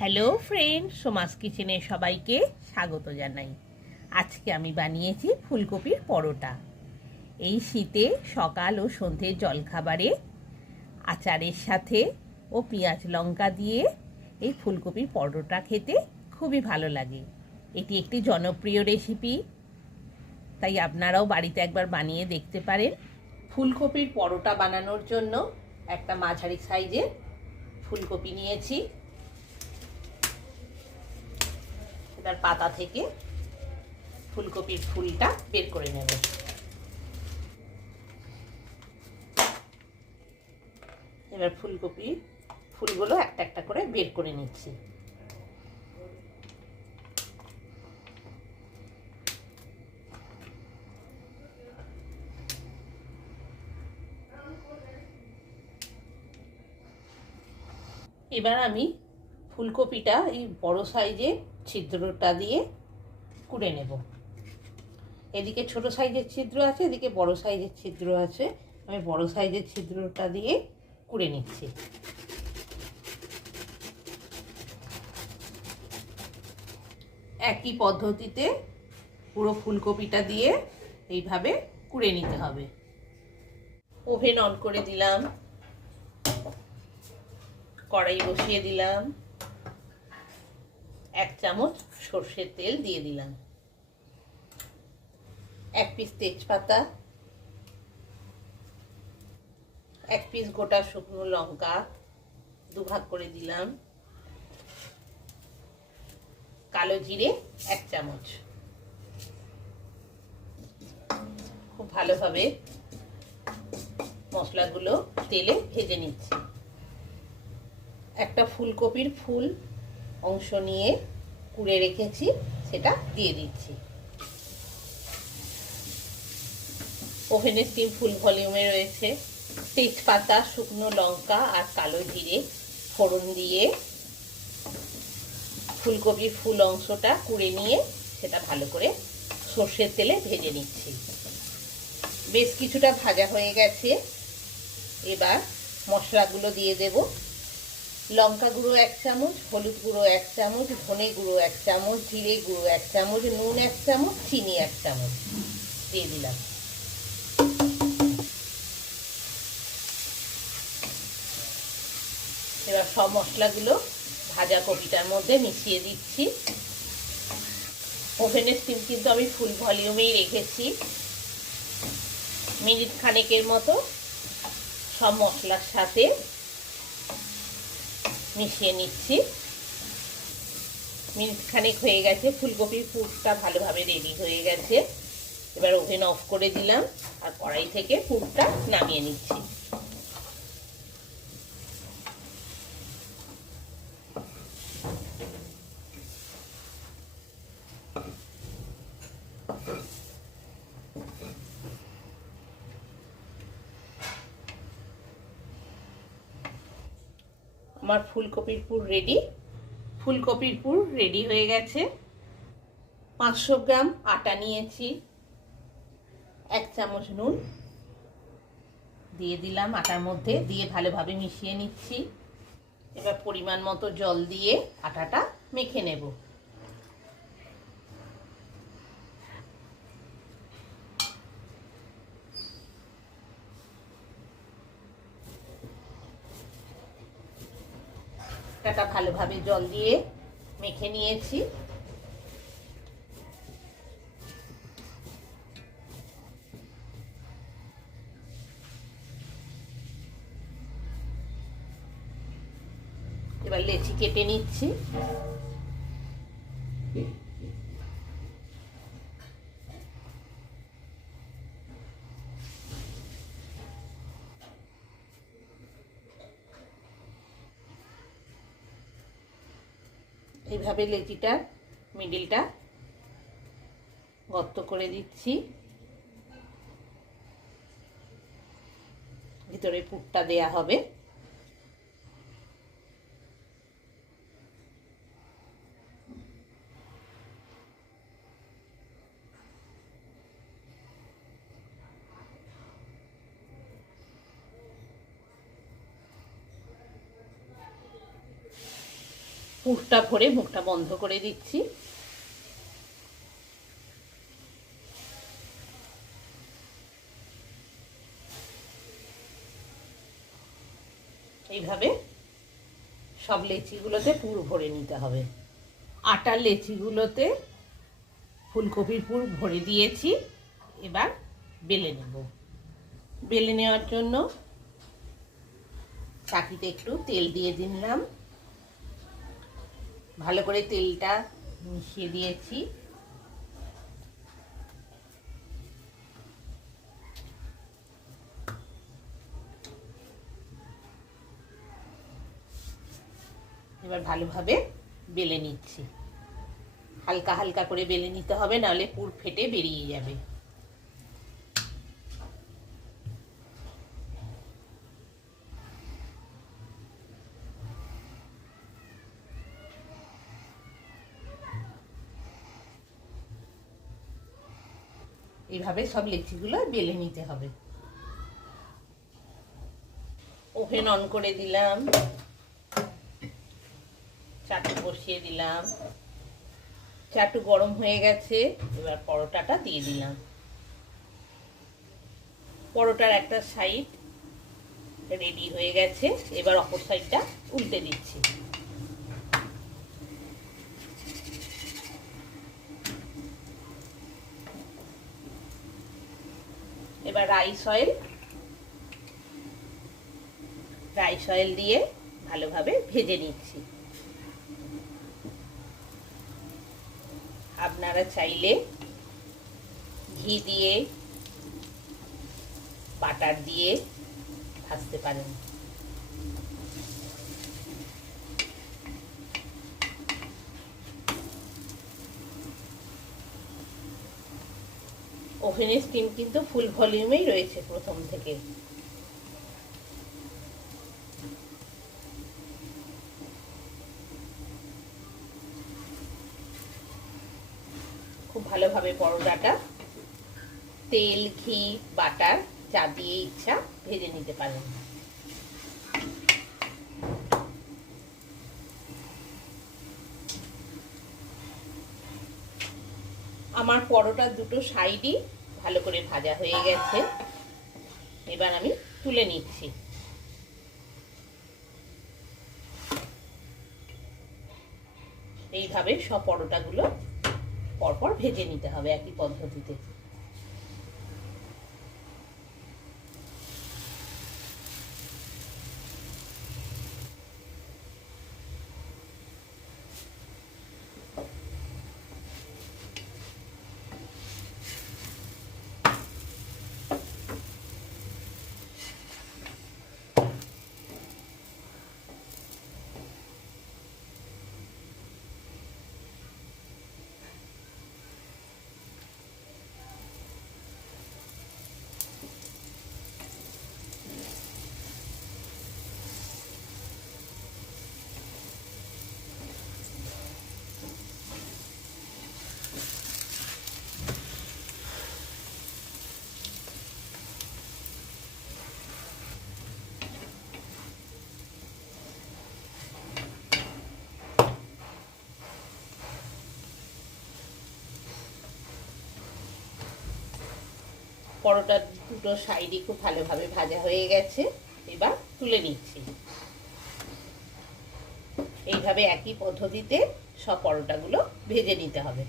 Hello friend, Soma's কিচেনে সবাইকে স্বাগত জানাই। আজকে আমি বানিয়েছি ফুলকপির পরোটা। এই শীতে সকাল ও সন্ধ্যের জলখাবারে আচারের সাথে ও পেঁয়াজ লঙ্কা দিয়ে এই ফুলকপির পরোটা খেতে খুবই ভালো লাগে। এটি একটি জনপ্রিয় রেসিপি, তাই আপনারাও বাড়িতে একবার বানিয়ে দেখতে পারেন। ফুলকপির পরোটা বানানোর জন্য একটা মাঝারি সাইজের ফুলকপি নিয়েছি। এবার পাতা থেকে ফুলকপির ফুলটা বের করে নেব। এবার ফুলকপির ফুলগুলো একটা একটা করে বের করে নিচ্ছি। এবার আমি ফুলকপিটা এই বড় সাইজের ছিদ্রটা দিয়ে কুড়ে নেব। এদিকে ছোট সাইজের ছিদ্র আছে, এদিকে বড় সাইজের ছিদ্র আছে। আমি বড় সাইজের ছিদ্রটা দিয়ে কুড়ে নিচ্ছি। একই পদ্ধতিতে পুরো ফুলকপিটা দিয়ে এইভাবে কুড়ে নিতে হবে। ওভেন অন করে দিলাম, কড়াই বসিয়ে দিলাম, 1 চামচ সর্ষের তেল দিয়ে দিলাম, 1 পিস তেজপাতা, 1 পিস গোটা শুকনো লঙ্কা দুভাগ করে দিলাম, কালো জিরে 1 চামচ। খুব ভালোভাবে মশলাগুলো তেলে ভেজে নিচ্ছি। একটা ফুলকপির ফুল অংশ নিয়ে কুড়ে রেখেছি, সেটা দিয়ে দিচ্ছি। ওভেনের স্টিম ফুল ভলিউমে রয়েছে। তেজপাতা, শুকনো লঙ্কা আর কালো জিরে ফোড়ন দিয়ে ফুলকপির ফুল অংশটা কুড়ে নিয়ে সেটা ভালো করে সর্ষের তেলে ভেজে নিচ্ছি। বেশ কিছুটা ভাজা হয়ে গেছে। এবার মশলাগুলো দিয়ে দেব। লঙ্কা গুঁড়ো 1 চামচ, হলুদ গুঁড়ো 1 চামচ, ধনে গুঁড়ো 1 চামচ, জিরে গুঁড়ো 1 চামচ, নুন 1 চামচ, চিনি 1 চামচ দিয়ে দিলাম। এবার সব মশলাগুলো ভাজা কপিটার মধ্যে মিশিয়ে দিচ্ছি। ওভেনের স্টিম কিন্তু আমি ফুল ভলিউমেই রেখেছি। মিনিট খানেকের মতো সব মশলার সাথে মিশিয়ে নিচ্ছি। মিনিট খানেক হয়ে গেছে, ফুলকপির পুরটা ভালোভাবে রেডি হয়ে গেছে। এবার ওভেন অফ করে দিলাম আর কড়াই থেকে পুরটা নামিয়ে নিচ্ছি। আমার ফুলকপির পুর রেডি। ফুলকপির পুর রেডি হয়ে গেছে। 500 গ্রাম আটা নিয়েছি, 1 চামচ নুন দিয়ে দিলাম আটার মধ্যে, দিয়ে ভালোভাবে মিশিয়ে নিচ্ছি। এবার পরিমাণ মতো জল দিয়ে আটাটা মেখে নেব। আটাটা ভালোভাবে জল দিয়ে মেখে নিয়েছি। এবার লেচি কেটে নিচ্ছি। এইভাবে লেচিটার মিডিলটা গর্ত করে দিচ্ছি, ভিতরে পুরটা দেয়া হবে। পুরটা ভরে মুখটা বন্ধ করে দিচ্ছি। এইভাবে সব লেচিগুলোতে পুর ভরে নিতে হবে। আটার লেচিগুলোতে ফুলকপির পুর ভরে দিয়েছি। এবার বেলে নেব। বেলে নেওয়ার জন্য চাকিতে একটু তেল দিয়ে দিলাম। ভালো করে তেলটা মিশিয়ে দিয়েছি। এবার ভালোভাবে বেলে নিচ্ছি। হালকা হালকা করে বেলে নিতে হবে, নাহলে পুর ফেটে বেরিয়ে যাবে। এইভাবে সব লেচিগুলো বেলে নিতে হবে। ওভেন অন করে দিলাম, চাটু বসিয়ে দিলাম। চাটু গরম হয়ে গেছে। এবার পরোটাটা দিয়ে দিলাম। পরোটার একটা সাইড রেডি হয়ে গেছে। এবার অপর সাইডটা উল্টে দিচ্ছি। এবার রাইস অয়েল দিয়ে ভালোভাবে ভেজে নিচ্ছি। আপনারা চাইলে ঘি দিয়ে, বাটার দিয়ে ভাজতে পারেন। ওভেনের স্টিম কিন্তু ফুল ভলিউমেই রয়েছে প্রথম থেকে। খুব ভালোভাবে পরোটাটা তেল, ঘি, বাটার যা দিয়ে ইচ্ছা ভেজে নিতে পারেন। আমার পরোটার দুটো সাইডই ভালো করে ভাজা হয়ে গেছে। এবার আমি তুলে নিচ্ছি। এইভাবে সব পরোটাগুলো পরপর ভেজে নিতে হবে একই পদ্ধতিতে। পরোটার দুটো সাইডই খুব ভালোভাবে ভাজা হয়ে গেছে। এবার তুলে নিচ্ছি। এইভাবে একই পদ্ধতিতে সব পরোটাগুলো ভেজে নিতে হবে।